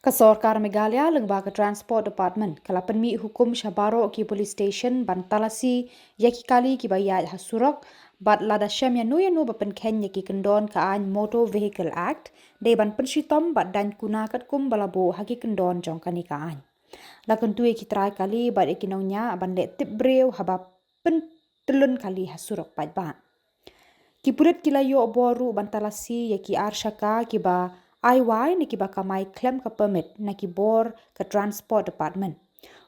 Kasorkar Meghalaya Lembaga Transport Department kalapan mi hukum Shabaro ki police station bantalasi yaki kali ki bayad hasurok bat lada syam yanu bapen ken yaki kendon kaan Motor Vehicle Act de ban penshitom bat dan kunakat kum balabo haki kendon jong kani kaan. Lakon tu yaki try kali bat ekinaunya ban le tip breu haba pen telun kali hasurok bat ban. Kipulit kilayo boru bantalasi yaki arshaka kiba IY ni kiba kamai claim ka permit na kibor ke transport department.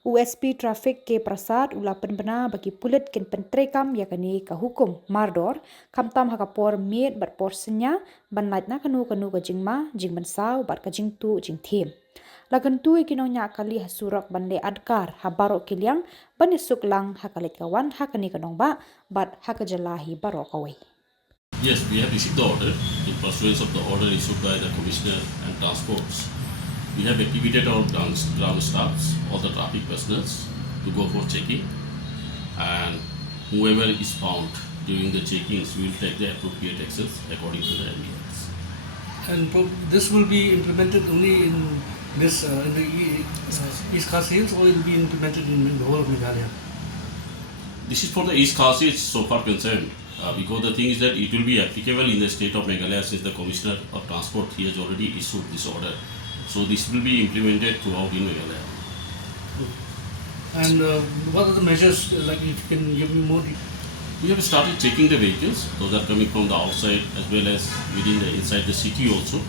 USP traffic ke prasad ulapan bena bagi pulit ken pentrekam yakani ka hukum mardor kamtam hakapor met bat porsenya ban lait na kanu ka jingma jingban saw bat ka jingtu jingthim. Lagan tu ikinaunya kali hasurok ban le adkar habaro kiliang ban isuk lang hakalit kawan hakani kanong ba bat hakajalahi baro kawai. Yes, we have received the order. In pursuance of the order issued by the Commissioner and Transports, we have activated our ground staffs, all the traffic personnel, to go for checking. And whoever is found during the checkings, we will take the appropriate actions according to the MBX. And this will be implemented only in this in the East Khas Hills, or it will be implemented in the whole of Meghalaya? This is for the East Khas Hills so far concerned. Because the thing is that it will be applicable in the state of Meghalaya since the Commissioner of Transport he has already issued this order. So this will be implemented throughout in Meghalaya. And what are the measures, like if you can give me more details? We have started checking the vehicles. Those are coming from the outside as well as within the inside the city also.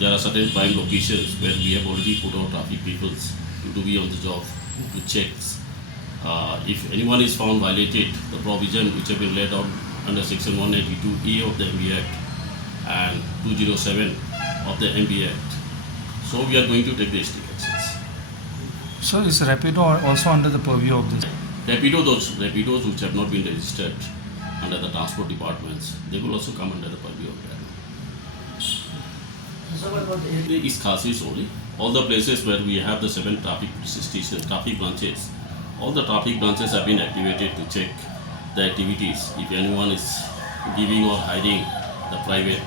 There are certain prime locations where we have already put our traffic peoples to be on the job to check. If anyone is found violated the provision which have been laid out under section 182A of the MB Act and 207 of the MB Act. So we are going to take the strict actions. So is Rapido also under the purview of this? Rapidos which have not been registered under the transport departments, they will also come under the purview of that. So what about The East Khas Hills only. All the places where we have the 7 traffic stations, traffic branches, all the traffic branches have been activated to check the activities. If anyone is giving or hiding the private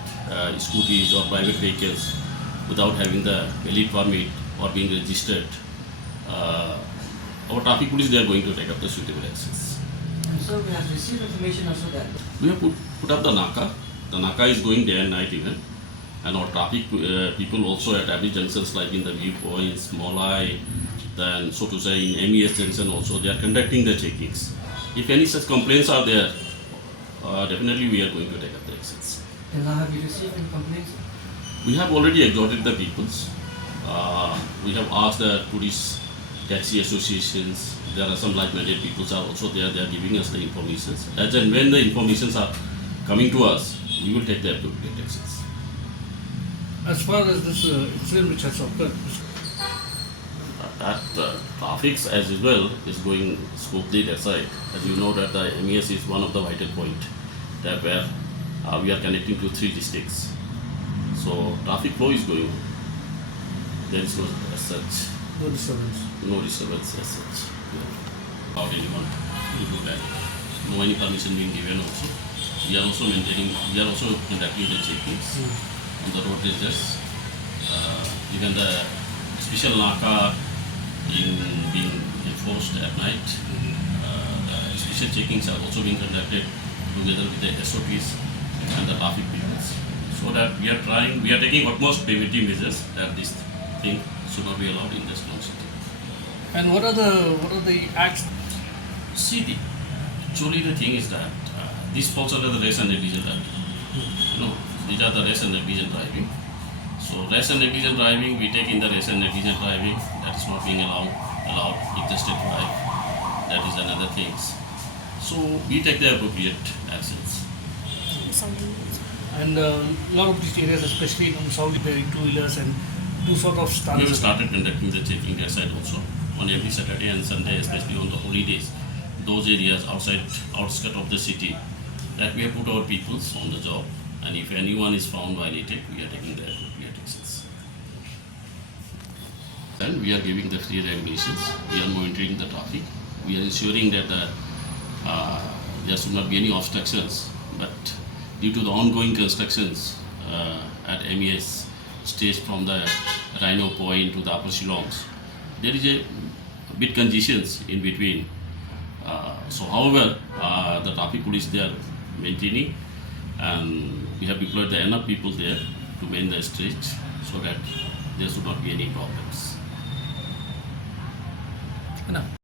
scooties or private vehicles without having the valid permit or being registered, our traffic police they are going to take up the suitable actions. And so we have received information also that We have put up the NACA. The NACA is going day and night even. And our traffic people also at every junctions like in the viewpoints, Molai, then so to say in MES junction also they are conducting the checkings. If any such complaints are there, definitely we are going to take up the actions. till now have you received any complaints? We have already exhorted the peoples. We have asked the tourist taxi associations. There are some like-minded peoples are also there. They are giving us the information. As and when the informations are coming to us, we will take the appropriate actions. as far as this incident which has occurred? That traffic as well is going smoothly that side. As you know that the MES is one of the vital point that where we are connecting to 3 districts. So traffic flow is going on. There is no as such, No disturbance. no disturbance as such. About anyone to do that. No any permission being given also. We are also conducting the checkings on the road register. Even the special NACA being enforced at night. The special checkings are also being conducted together with the SOPs and the traffic peoples. So that we are taking utmost preventive measures that this thing should not be allowed in this long city. And what are the acts? See, actually the thing is that this falls under the race and negligent driving. These are the race and negligent driving. So race and negligent driving, we take in the race and negligent driving. That is not being allowed. If just a drive, that is another thing. So we take the appropriate actions. And a lot of these areas, especially in Saudi, where 2-wheelers and do sort of We have stunts. started conducting the checking that side also on every Saturday and Sunday, especially on the holidays. Those areas outskirts of the city, that we have put our peoples on the job. And if anyone is found violated, we are taking the appropriate actions. Then we are giving the free regulations. We are monitoring the traffic. We are ensuring that there should not be any obstructions. But due to the ongoing constructions at MES stage from the Rhino Point to the Upper Shillongs, there is a bit congestions in between. So however, the traffic police they are maintaining, and we have deployed enough people there to main the stretch so that there should not be any problems. Enough.